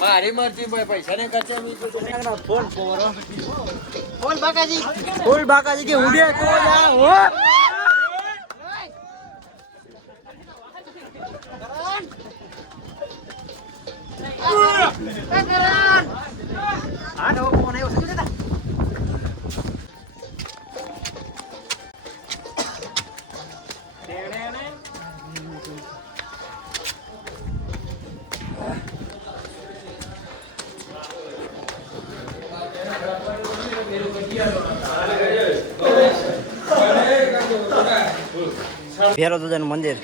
મારી મરજી ભાઈ પૈસા ને ખર્ચે ફોન ફૂલ બાકાજી કે ઉડે તો જા હો આનો ફોન આવ્યો સમજે તા ભેરો દાદાનું મંદિર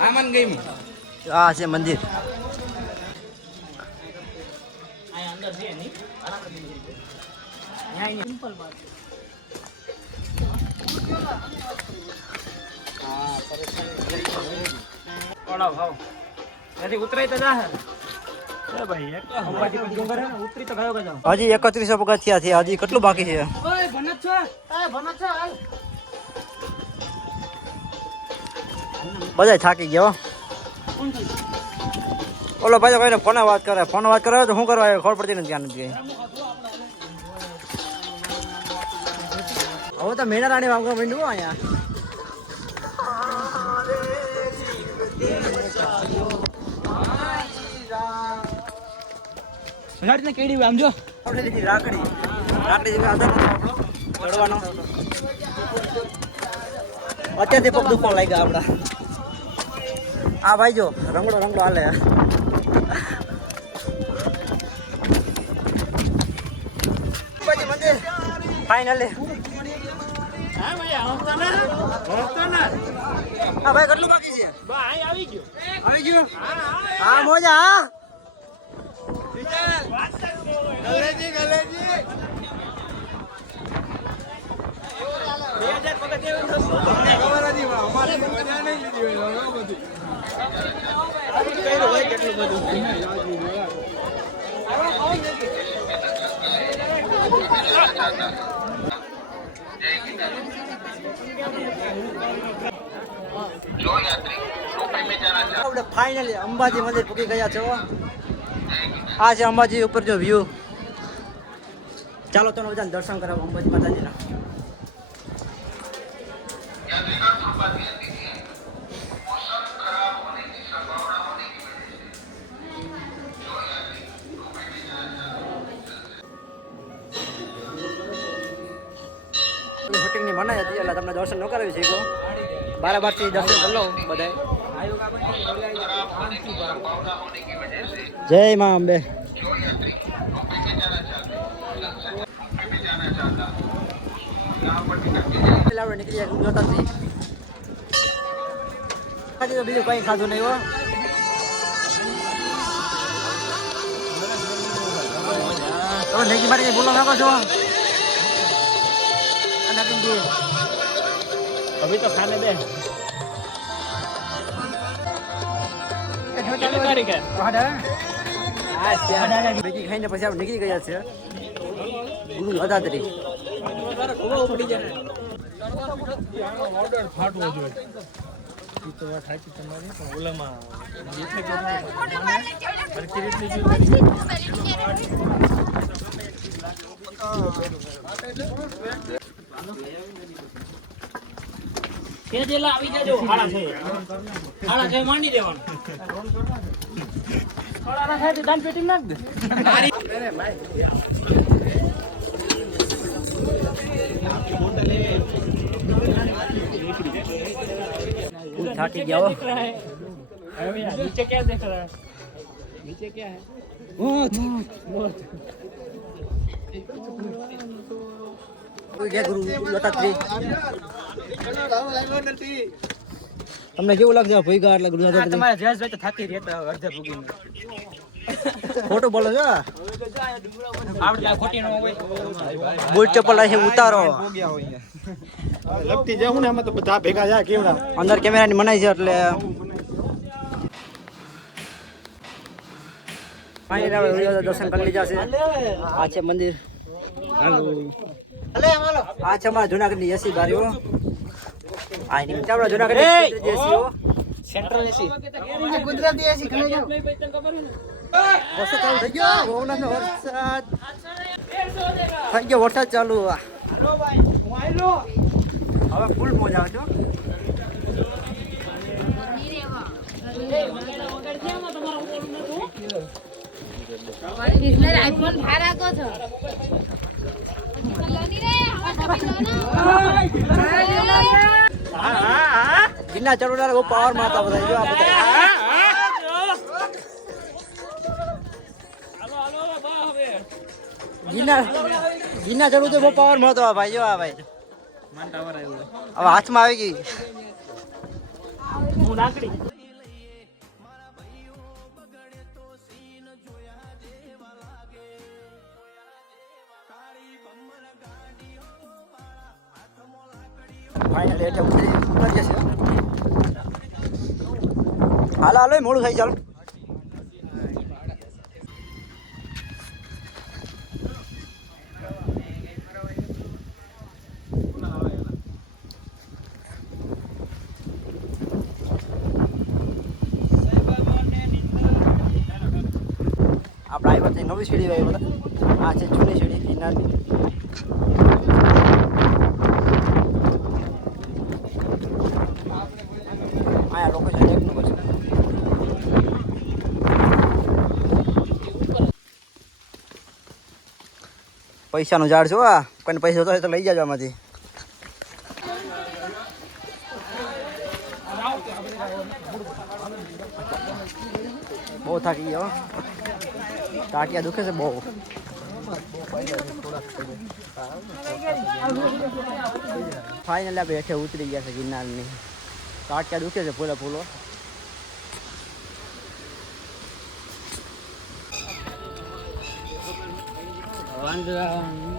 આમન ગઈ આ છે મંદિર ઉતરાય તો જા હજી 31 પગથિયા થયા હજી કેટલું બાકી છે બધા થાકી ગયો ઓલો ભાઈ ભાઈને ફોન વાત કરે તો શું કરવા ખબર પડતી નથી ક્યાં નથી હવે તો મેના રાણી વાગવા માંડ્યું અહીંયા કેડી આમ જો આપણે લીધી રાખડી જેવી આધાર ચડવાનો અત્યારથી પગ દુખવા લાગ્યા આપડા આ ભાઈ જો રંગડો હાલે મંદિર ફાઇનલી હા ભાઈ કેટલું બાકી છે આવી ગયો હા મોજા હા ફાઇનલી અંબાજી મંદિર પૂકી ગયા છો આ છે અંબાજી ઉપર જો વ્યૂ ચાલો તો બધાને દર્શન કરાવો અંબાજી માતાજીના શૂટિંગની મનાઈ હતી એટલે તમને દર્શન ન કરાવી શકો બારાબારથી દર્શન કરી લો બધાય જય મા અંબે નીકળી જોતા બીજું કઈ ખાધું નહીં હો તમે નેકી મારી બોલો નાખો છો अभी तो खाने दे ખાઈને પછી આપણે નીકળી ગયા છે ગુરુ અદાદરી ઓર્ડર ફાટવો જોઈએ તો વાત સાચી તમારી પણ ઓલામાં કે જેલા આવી જજો હાડા છે માંડી દેવાનું થોડા ના થાય દાન પેટી નાખ દે અરે ભાઈ થાકી ગયા नीचे क्या देख रहा है नीचे क्या है તમને કેવું લાગશે ભૂગા એટલે ગુરુ તમારે જસ ભાઈ તો થાકી રહેતા અડધે ભૂગી ખોટું બોલો છો આપણે ખોટી નો હોય બૂટ ચપ્પલ છે ઉતારો લગતી જાઉં ને એમાં તો બધા ભેગા જાય કેવડા અંદર કેમેરાની મનાઈ છે એટલે ફાઇનલી આપણે વિડીયો દર્શન કરી લીધા છે આ છે મંદિર આ છે અમારા જુનાગઢની એસી બારીઓ આ ની આપણા જુનાગઢની એસીઓ સેન્ટ્રલ એસી ગુજરાતી એસી ખાઈ જાવ વરસાદ ચાલુ થઈ ગયો ભવનાથનો વરસાદ થઈ ગયો વરસાદ ચાલુ હવે ફૂલ મોજા આવે છો આઈફોન ભાડા કો છો ગિરનાર ચડવનાર બહુ પાવર માં હતા બધા જો આ બધા ગિરનાર ચડવું તો બહુ પાવર માં હતો આ ભાઈ જો આ ભાઈ હવે હાથમાં આવી ગઈ હું નાકડી ફાઇનલી એટલે ઉતરી જશે હાલો હાલો મોડું થઈ ચાલો આપણે આવ્યા છે નવી સીડી આવી બધા આ છે જૂની સીડી ગિરનારની આ લોકેશન એક નંબર છે પૈસાનું ઝાડ છો આ કોઈને પૈસા જોતો હોય તો લઈ જાજો આમાંથી બહુ થાકી ગયો ટાટિયા દુખે છે બહુ ફાઇનલી આપણે હેઠે ઉતરી ગયા છે ગિરનારની ટાટિયા દુખે છે ફૂલો ફૂલો વાંદરા